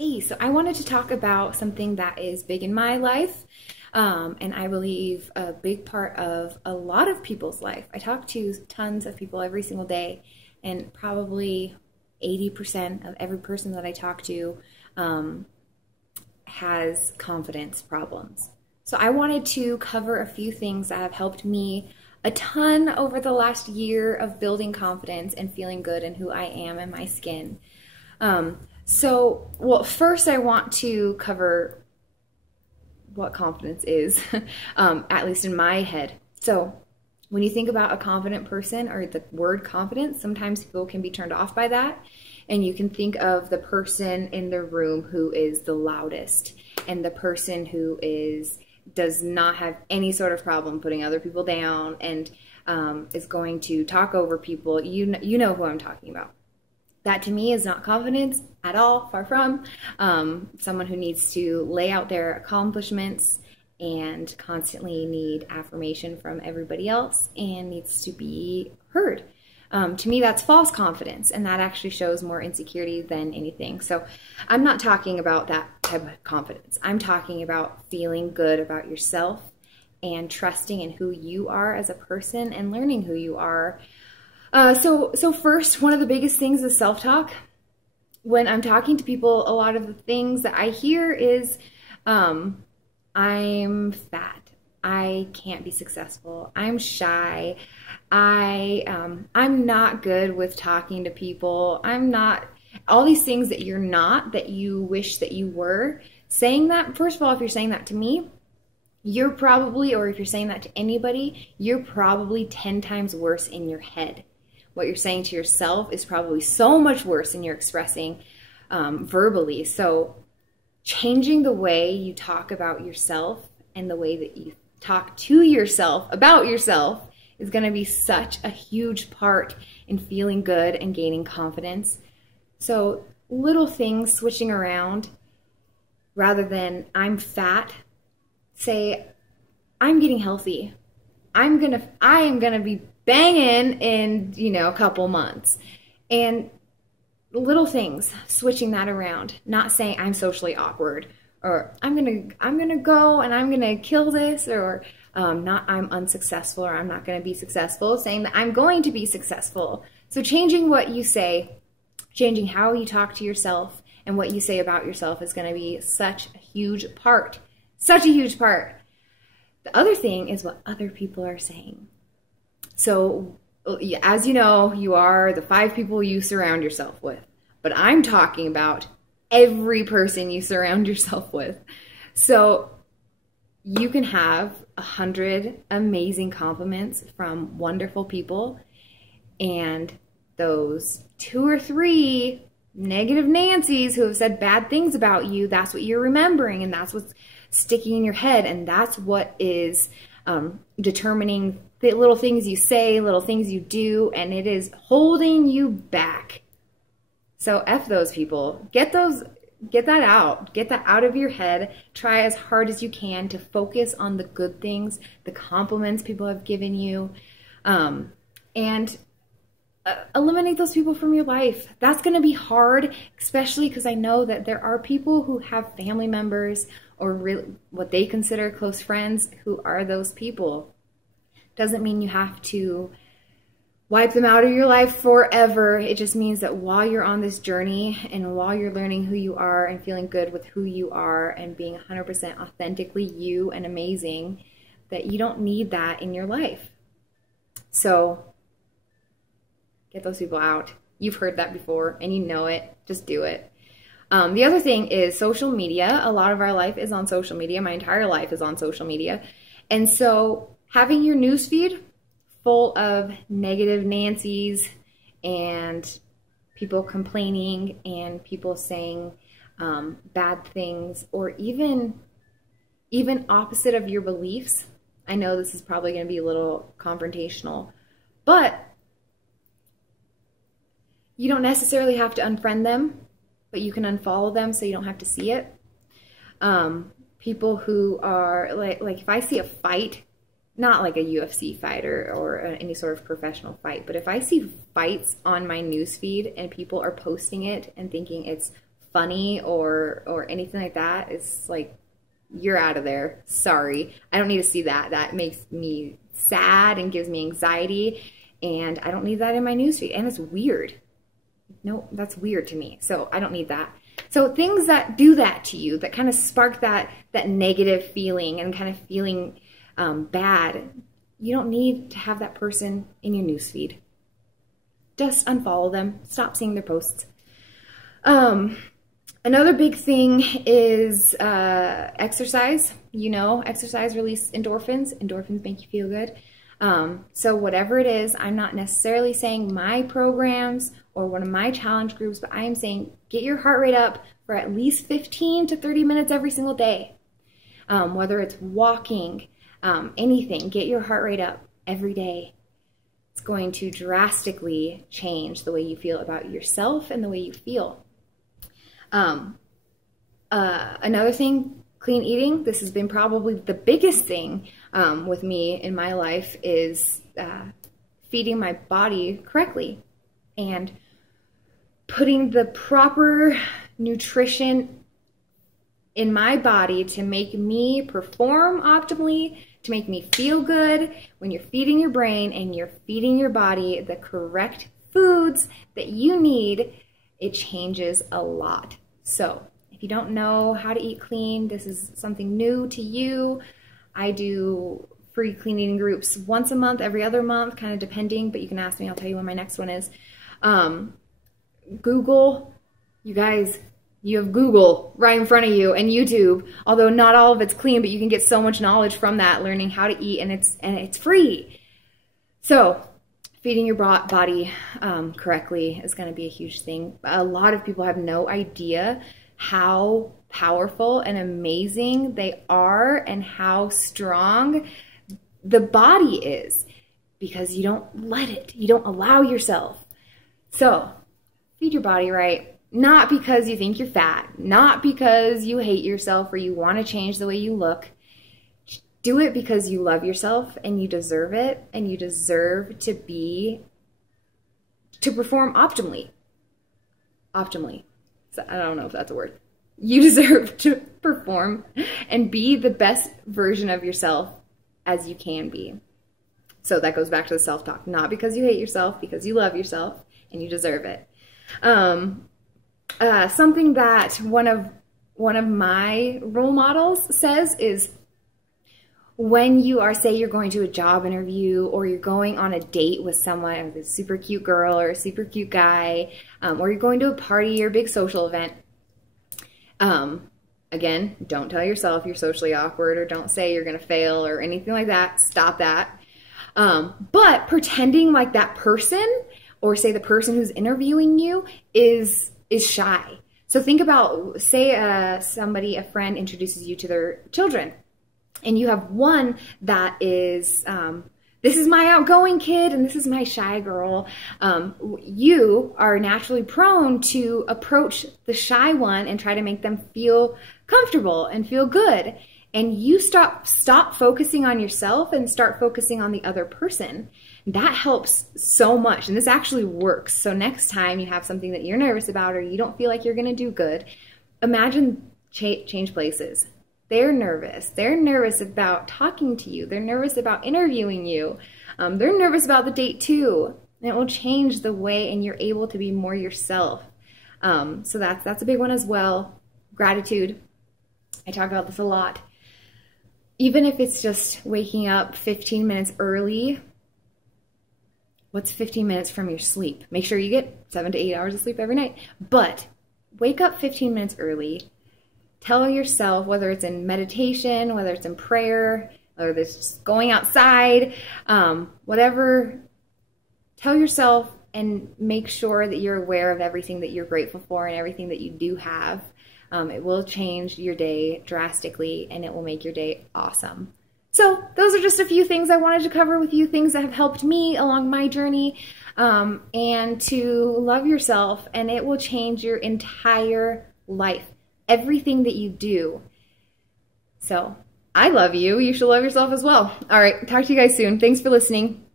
Hey, so I wanted to talk about something that is big in my life, and I believe a big part of a lot of people's life. I talk to tons of people every single day, and probably 80% of every person that I talk to has confidence problems. So I wanted to cover a few things that have helped me a ton over the last year of building confidence and feeling good in who I am and my skin. Well, first I want to cover what confidence is, at least in my head. So when you think about a confident person or the word confidence, sometimes people can be turned off by that. And you can think of the person in the room who is the loudest and the person who does not have any sort of problem putting other people down and is going to talk over people. You know who I'm talking about. That to me is not confidence at all, far from. Someone who needs to lay out their accomplishments and constantly need affirmation from everybody else and needs to be heard. To me, that's false confidence, and that actually shows more insecurity than anything. So I'm not talking about that type of confidence. I'm talking about feeling good about yourself and trusting in who you are as a person and learning who you are. So first, one of the biggest things is self-talk. When I'm talking to people, a lot of the things that I hear is, I'm fat. I can't be successful. I'm shy. I'm not good with talking to people. I'm not, all these things that you're not, that you wish that you were. Saying that, first of all, if you're saying that to me, you're probably, or if you're saying that to anybody, you're probably 10 times worse in your head. What you're saying to yourself is probably so much worse than you're expressing verbally. So changing the way you talk about yourself and the way that you talk to yourself about yourself is going to be such a huge part in feeling good and gaining confidence. So little things switching around, rather than I'm fat, say I'm getting healthy. I am gonna be banging in, a couple months. And little things, switching that around, not saying I'm socially awkward or I'm gonna go and I'm gonna kill this, or not I'm unsuccessful or I'm not gonna be successful, saying that I'm going to be successful. So changing what you say, changing how you talk to yourself and what you say about yourself is gonna be such a huge part. Such a huge part. The other thing is what other people are saying. So as you know, you are the 5 people you surround yourself with. But I'm talking about every person you surround yourself with. So you can have 100 amazing compliments from wonderful people, and those 2 or 3 negative Nancys who have said bad things about you, that's what you're remembering, and that's what's sticking in your head, and that's what is determining the little things you say, little things you do, and it is holding you back. So F those people. Get that out. Get that out of your head. Try as hard as you can to focus on the good things, the compliments people have given you, and eliminate those people from your life. That's going to be hard, especially because I know that there are people who have family members or what they consider close friends who are those people. Doesn't mean you have to wipe them out of your life forever. It just means that while you're on this journey and while you're learning who you are and feeling good with who you are and being 100% authentically you and amazing, that you don't need that in your life. So get those people out. You've heard that before and you know it. Just do it. The other thing is social media. A lot of our life is on social media. My entire life is on social media. And so having your newsfeed full of negative Nancys and people complaining and people saying bad things, or even opposite of your beliefs. I know this is probably going to be a little confrontational, but you don't necessarily have to unfriend them, but you can unfollow them so you don't have to see it. People who are like if I see a fight, not like a UFC fight or any sort of professional fight, but if I see fights on my newsfeed and people are posting it and thinking it's funny or anything like that, it's like, you're out of there. Sorry. I don't need to see that. That makes me sad and gives me anxiety, and I don't need that in my newsfeed. And it's weird. No, that's weird to me. So I don't need that. So things that do that to you, that kind of spark that negative feeling and kind of feeling bad, you don't need to have that person in your newsfeed. Just unfollow them. Stop seeing their posts. Another big thing is exercise. You know, exercise releases endorphins. Endorphins make you feel good. So whatever it is, I'm not necessarily saying my programs or one of my challenge groups, but I am saying get your heart rate up for at least 15 to 30 minutes every single day. Whether it's walking, anything, get your heart rate up every day. It's going to drastically change the way you feel about yourself and the way you feel. Another thing, clean eating. This has been probably the biggest thing with me in my life is feeding my body correctly and putting the proper nutrition in my body to make me perform optimally, to make me feel good. When you're feeding your brain and you're feeding your body the correct foods that you need, it changes a lot. So if you don't know how to eat clean, this is something new to you. I do free clean eating groups once a month, every other month, kind of depending, but you can ask me, I'll tell you when my next one is. Google, you guys, you have Google right in front of you, and YouTube, although not all of it's clean, but you can get so much knowledge from that, learning how to eat, and it's free. So feeding your body correctly is going to be a huge thing. A lot of people have no idea how powerful and amazing they are and how strong the body is, because you don't let it. You don't allow yourself. So feed your body right. Not because you think you're fat, not because you hate yourself or you want to change the way you look. Do it because you love yourself and you deserve it, and you deserve to perform optimally. Optimally. So I don't know if that's a word. You deserve to perform and be the best version of yourself as you can be. So that goes back to the self-talk. Not because you hate yourself, because you love yourself and you deserve it. Something that one of my role models says is, when you are, say you're going to a job interview or you're going on a date with someone, a super cute girl or a super cute guy, or you're going to a party or a big social event, again, don't tell yourself you're socially awkward, or don't say you're going to fail or anything like that. Stop that. But pretending like that person, or say the person who's interviewing you, is shy. So think about, say a friend introduces you to their children, and you have one that is, this is my outgoing kid and this is my shy girl. You are naturally prone to approach the shy one and try to make them feel comfortable and feel good. And you stop focusing on yourself and start focusing on the other person. That helps so much, and this actually works. So next time you have something that you're nervous about or you don't feel like you're going to do good, imagine change places. They're nervous. They're nervous about talking to you. They're nervous about interviewing you. They're nervous about the date too. And it will change the way, and you're able to be more yourself. So that's a big one as well. Gratitude. I talk about this a lot. Even if it's just waking up 15 minutes early, what's 15 minutes from your sleep? Make sure you get 7 to 8 hours of sleep every night. But wake up 15 minutes early. Tell yourself, whether it's in meditation, whether it's in prayer, or it's just going outside, whatever, tell yourself and make sure that you're aware of everything that you're grateful for and everything that you do have. It will change your day drastically, and it will make your day awesome. So those are just a few things I wanted to cover with you, things that have helped me along my journey, and to love yourself, and it will change your entire life. Everything that you do. So I love you. You should love yourself as well. All right. Talk to you guys soon. Thanks for listening.